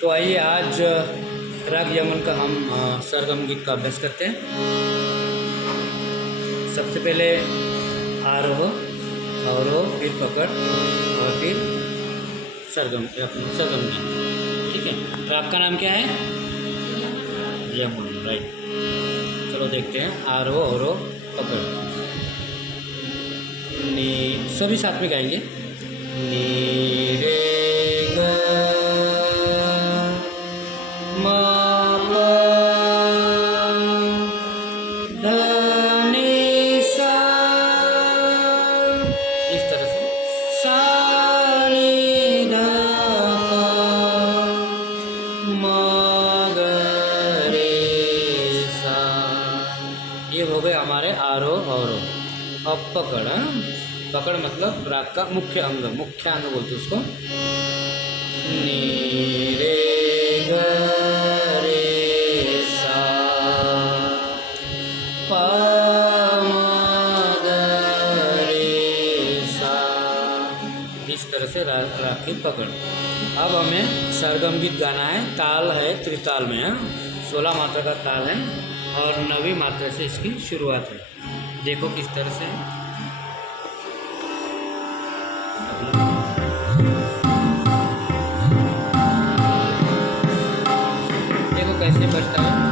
तो आइए आज राग यमन का हम सरगम गीत का अभ्यास करते हैं। सबसे पहले आरोह, अवरोह, फिर पकड़ और फिर सरगम, अपना सरगम गीत। ठीक है, राग का नाम क्या है? यमन, राइट। चलो देखते हैं। आरोह, अवरोह, पकड़। नी, सभी साथ में गाएंगे। नी रे ग म प ध नि सा, इस तरह से। सा नी ध प म ग रे सा। ये हो गए हमारे आरोह अवरोह। अब पकड़। पकड़ मतलब राग का मुख्य अंग, मुख्य अंग बोलते उसको। नी रे ग रे सा प म ग रे सा। इस तरह से राग की पकड़। अब हमें सरगम गीत गाना है। ताल है त्रिताल में है, 16 मात्रा का ताल है और 9वीं मात्रा से इसकी शुरुआत है। देखो किस तरह से। देखो कैसे बजता है।